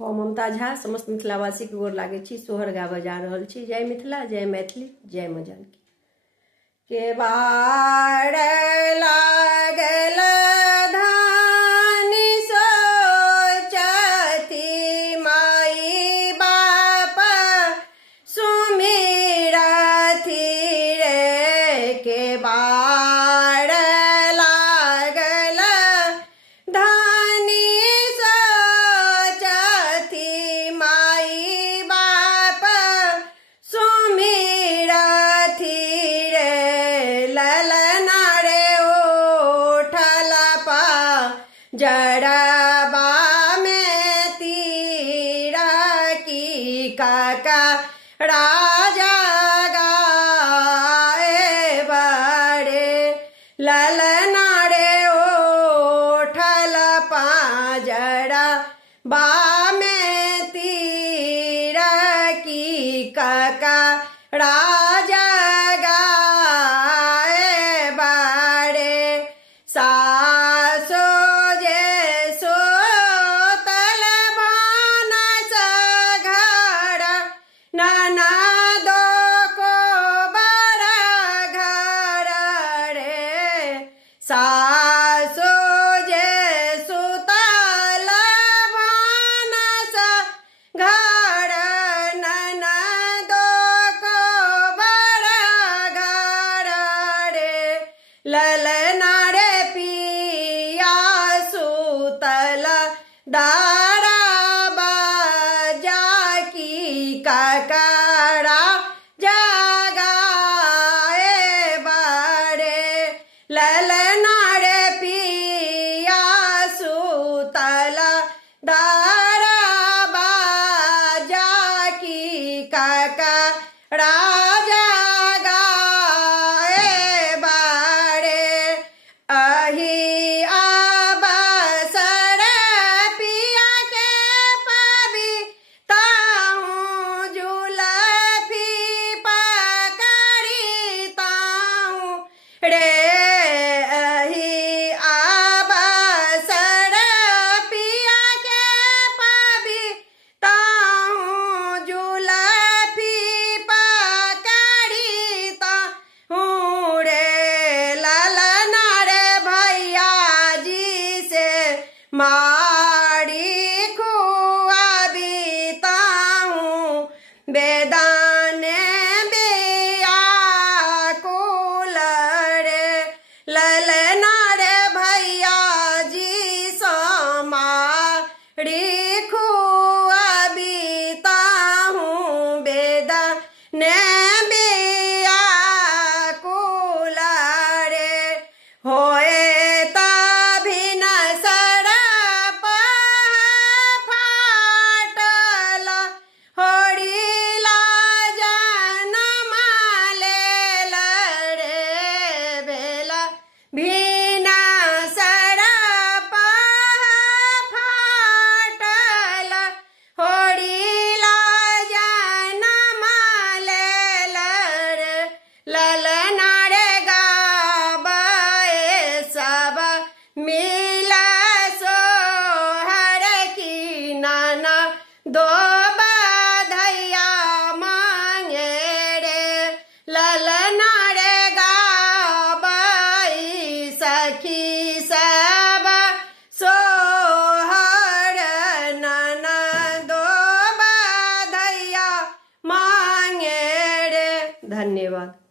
हम ममता झा समस्त मिथिलावासी के गोर लागे छी। सोहर गाबऽ जा रहल छी। जय मिथिला, जय मैथिली, जय माँ जानकी। के बाड़ लागल धानी सोचती माई बाप सुमिरथी रे। के बाड़ लागल धानी सोचती माई बाप सुमिरथी रे। ललना रे उठल पा जड़बा में तीर की काका राजा गाए बड़े। ललना रे उठल पा जड़बा में तीर की काका राजा गाए बड़े। सासो जे सोतल बानस घर ननदो को बड़ घर रे। सासो जे सुतल बानस घर ननदो को बड़ घर रे। ललना रे पिया सुतल दारबा जाकी ककरा जगाए बड़े। ललना रे पिया सुतल दारबा जाकी ककरा जगाए बड़े। अही अबसर पिया के पबीताहूँ जुलफी पकड़ीताहूँ रे। अही अबसर पिया के पबीताहूँ जुलफी पकड़ीताहूँ रे। ललना रे भैया जी से मारी खुआबीताहूँ बेदाने व्याकुल रे। ललना रे भैया जी से मारी खुआबीताहूँ बेदाने व्याकुल रे। होए तभी न सड़प फाटल होड़ीला जनम लेल रे। भेला भीना सड़प फाटल होड़ीला जनम लेल रे। ललना रे गाबे सब मिल सोहर की नाना दो बधैया मांगे रे। ललना रे गाबे सखी सब सोहर नाना दो बधैया मांगे रे। धन्यवाद।